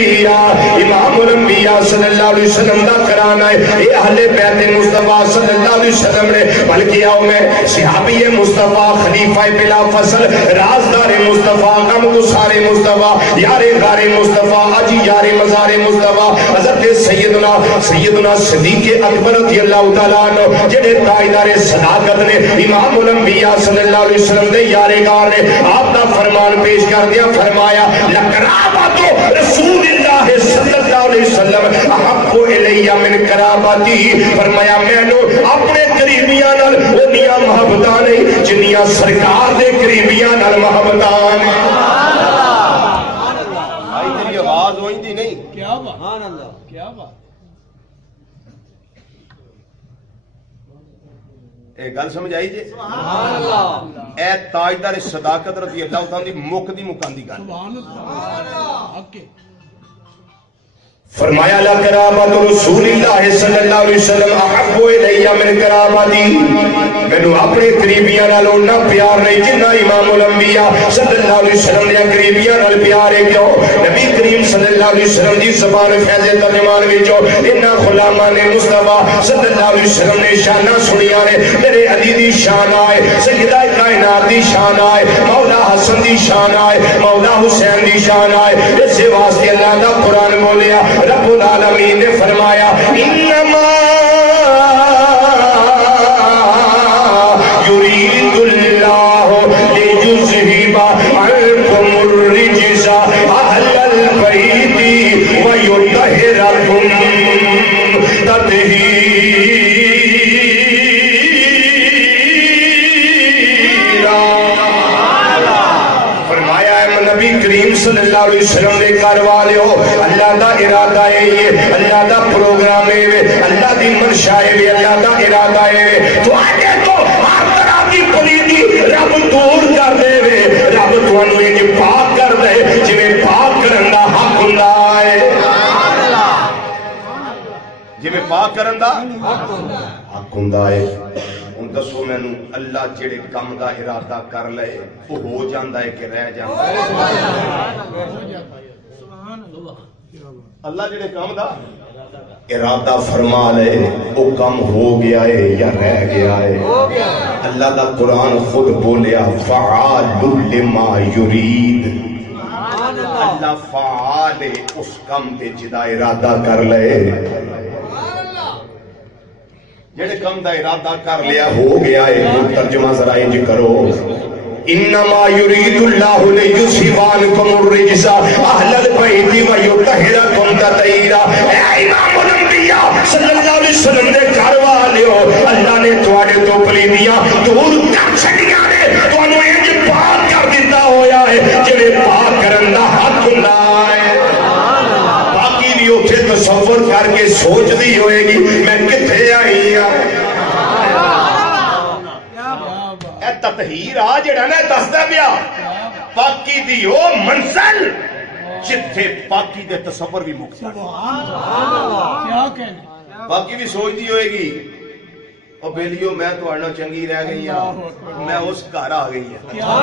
امام الانبیاء صلی اللہ علیہ وسلم دا کرانا ہے اے اہل بیت مصطفیٰ صلی اللہ علیہ وسلم نے بلکہ آؤ میں صحابی مصطفیٰ خلیفہ بلا فصل رازدار مصطفیٰ غم گسار مصطفیٰ یار غار مصطفیٰ اجی یار مزار مصطفیٰ حضرت سیدنا صدیق اکبر رضی اللہ تعالیٰ عنہ جنہیں تاجدار صداقت نے امام الانبیاء صلی اللہ علیہ وسلم نے یار غار نے آپ دا فرمان پیش کر دیا، فرمایا لقرابتو رسول اللہ صلی اللہ علیہ وسلم احب الیہ من قرابتی، فرمایا میں نے اپنے قریبیاں نال اونیاں محبتاں نہیں جنیاں سرکار دے قریبیاں نال محبتاں نے۔ آئی تیری آواز ہوئی تھی نہیں؟ کیا بات، سبحان اللہ، کیا بات۔ ایک گل سمجھ آئی جی؟ سبحان اللہ۔ اے تاجدار صداقت رضی اللہ تعالیٰ دی مک دی مکاندی گل۔ سبحان اللہ، حق ہے۔ فرمایا لقرابت رسول اللہ صلی اللہ علیہ وسلم احب الیہ من قرابتی، میں نے اپنے قریبیاں نال اوننا پیار نہیں جنہ امام الانبیاء صلی اللہ علیہ وسلم نے قریبیاں نال پیار ہے۔ کیوں؟ نبی کریم صلی اللہ علیہ وسلم دی زبان فیض ترجمان وچوں انہاں غلامان مصطفیٰ صلی اللہ علیہ وسلم نے شاناں سنیاں نے، میرے علی دی شان آئے، سیدہ کائنات دی شان آئے، مولا حسن دی شان آئے، مولا حسین دی شان آئے۔ اس واسطے اللہ دا قرآن بولیا، رب العالمین نے فرمایا انما یرید اللہ لیذہب عنکم الرجس اہل البیت ویطہرکم تطہیرا۔ نبی کریم صلی اللہ علیہ وسلم نے کاروا لے ہو، اللہ دا ارادہ ہے یہ، اللہ دا پروگرام ہے، اللہ دی منشا ہے، اللہ دا ارادہ ہے۔ تو آگے تو ہر طرح کی پلیتی رب دور کر دے وے، رب تو انہوں ایک پاک کر دے جنہیں پاک کرن دا حق ہوندا ہے، جنہیں پاک کرن دا حق ہوندا ہے۔ ان دسو میں نو اللہ جڑے کم دا ارادہ کر لے وہ ہو جاندہ ہے کہ رہ جاندہ ہے؟ اللہ جڑے کم دا ارادہ فرما لے وہ کم ہو گیا ہے یا رہ گیا ہے۔ اللہ دا قرآن خود بولیا فعال لما یرید، اللہ فعال اس کم دے جدا ارادہ کر لے، جڑے کم دا ارادہ کر لیا ہو گیا ہے۔ ترجمہ ذرا انج کرو، انما یرید اللہ لیذہب عنکم الرجس اہل البیت ویطہرکم تطہیرا۔ اے امام الانبیاء صلی اللہ علیہ وسلم نے گھر والےو، اللہ نے تواڈے تو پلیتیاں دور کر چھڈیاں نے، تانوں انج پاک کر دیتا ہویا ہے جڑے پاک کرن دا حق ہوندا ہے۔ باقی بھی اوتھے تصور کر کے سوچ دی ہوئے گی میں کتھے آئی ہاں۔ اے تطہیر آ جڑا نا دسدا پیا پاکی دی او منزل جتھے پاکی دے تصور بھی مک جاندے۔ کیا کہنے، باقی بھی سوچ دی ہوئے گی او بیلیو میں تو اڑنا چنگی رہ گئی ہاں، میں اس گھر آ گئی ہاں۔